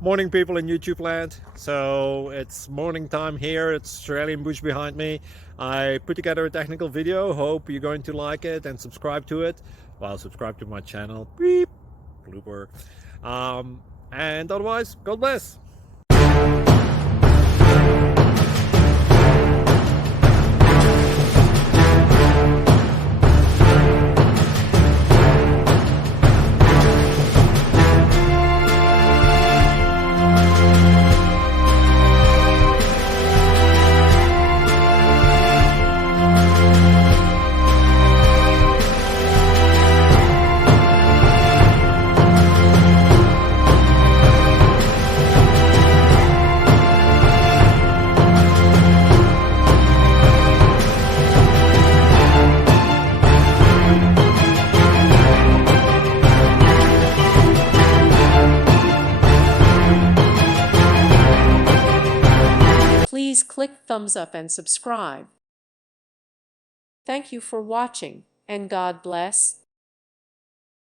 Morning, people in YouTube land. So it's morning time here. It's Australian bush behind me. I put together a technical video. Hope you're going to like it and subscribe to it. Well, subscribe to my channel. Beep. Blooper. And otherwise, God bless. Please click thumbs up and subscribe. Thank you for watching, and God bless.